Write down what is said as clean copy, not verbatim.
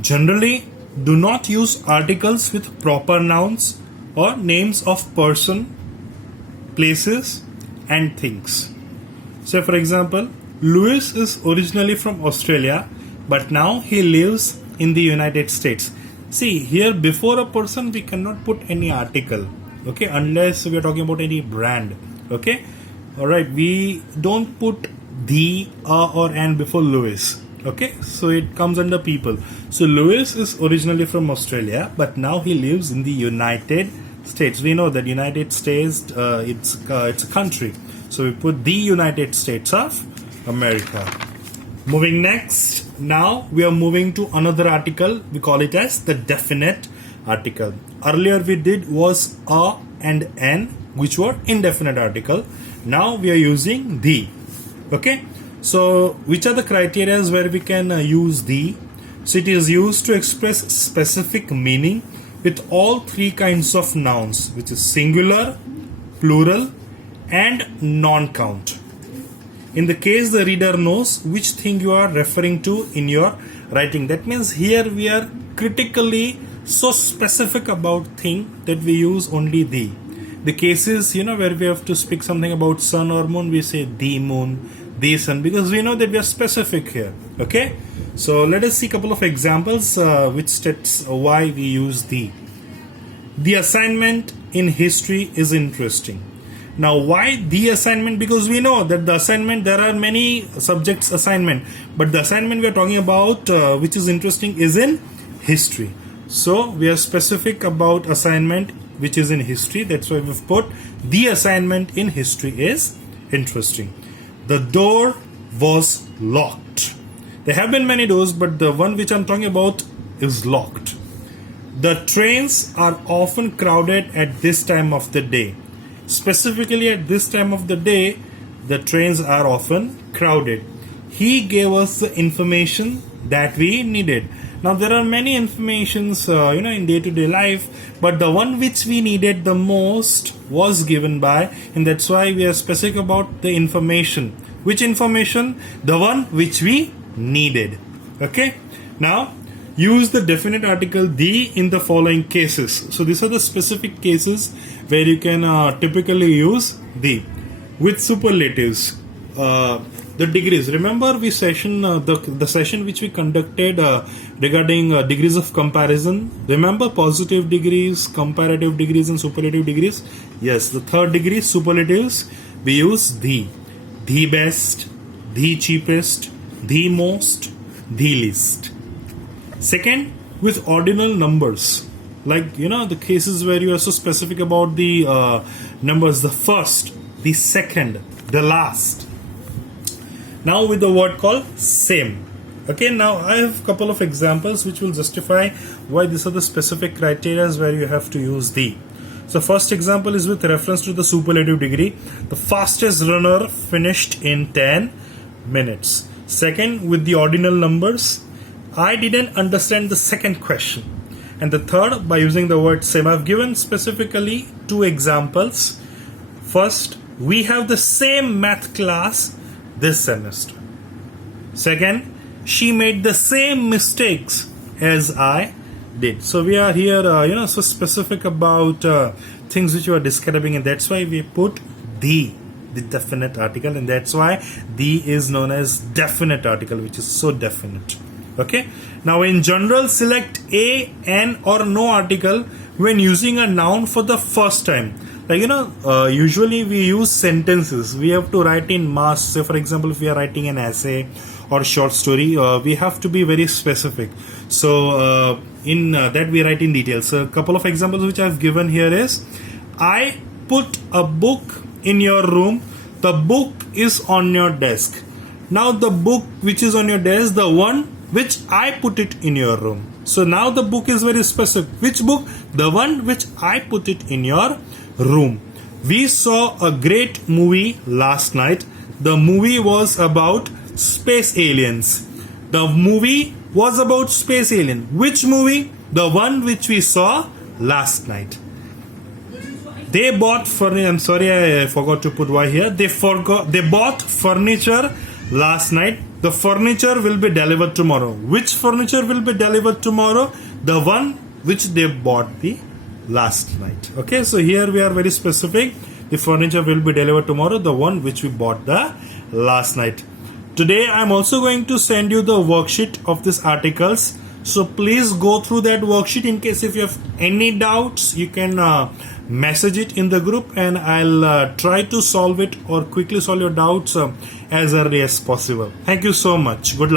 Generally, do not use articles with proper nouns or names of person, places, and things. So, for example, Louis is originally from Australia, but now he lives in the United States. See, here before a person, we cannot put any article, okay, unless we are talking about any brand, okay. Alright, we don't put the, or, and before Louis, okay, so it comes under people. So, Louis is originally from Australia, but now he lives in the United States. We know that United States, it's a country. So we put the United States of America. Moving next, now we are moving to another article. We call it as the definite article. Earlier we did was a and an, which were indefinite article. Now we are using the. Okay. So which are the criteria where we can use the? So it is used to express specific meaning with all three kinds of nouns, which is singular, plural, and non-count. In the case the reader knows which thing you are referring to in your writing. That means here we are critically so specific about thing that we use only the. The cases, where we have to speak something about sun or moon, we say the moon, the sun, because we know that we are specific here. Okay, so let us see a couple of examples which states why we use the. The assignment in history is interesting. Now, why the assignment? Because we know that the assignment, there are many subjects assignment, but the assignment we are talking about, which is interesting, is in history. So we are specific about assignment which is in history. That's why we've put the assignment in history is interesting. The door was locked. There have been many doors, but the one which I'm talking about is locked. The trains are often crowded at this time of the day. Specifically at this time of the day, the trains are often crowded. He gave us the information that we needed. Now there are many informations, in day-to-day life, but the one which we needed the most was given by, and that's why we are specific about the information. Which information? The one which we needed. Okay. Now use the definite article the in the following cases. So these are the specific cases where you can typically use the. With superlatives, the degrees. Remember we session the session which we conducted regarding degrees of comparison. Remember positive degrees, comparative degrees, and superlative degrees. Yes, the third degree superlatives we use the best, the cheapest, the most, the least. Second, with ordinal numbers, like the cases where you are so specific about the numbers, the first, the second, the last. Now with the word called same. Okay, now I have a couple of examples which will justify why these are the specific criteria where you have to use the. So first example is with reference to the superlative degree. The fastest runner finished in 10 minutes. Second, with the ordinal numbers, I didn't understand the second question. And the third, by using the word same. I've given specifically two examples. First, we have the same math class this semester. Second, she made the same mistakes as I did. So we are here, so specific about things which you are describing, and that's why we put the definite article, and that's why the is known as definite article, which is so definite. Okay. Now in general, select a, an, or no article when using a noun for the first time. Like usually we use sentences. We have to write in mass. Say for example, if we are writing an essay or short story, we have to be very specific. So in that we write in detail. So a couple of examples which I've given here is, I put a book in your room. The book is on your desk. Now the book which is on your desk, the one which I put it in your room. So now the book is very specific. Which book? The one which I put it in your room. We saw a great movie last night. The movie was about space aliens. The movie was about space alien. Which movie? The one which we saw last night. They bought furniture. I'm sorry, I forgot to put why here. They bought furniture last night. The furniture will be delivered tomorrow. Which furniture will be delivered tomorrow? The one which they bought the last night. Okay, so here we are very specific. The furniture will be delivered tomorrow, the one which we bought the last night. Today I'm also going to send you the worksheet of these articles. So please go through that worksheet. In case if you have any doubts, you can message it in the group and I'll try to solve it or quickly solve your doubts as early as possible. Thank you so much. Good luck.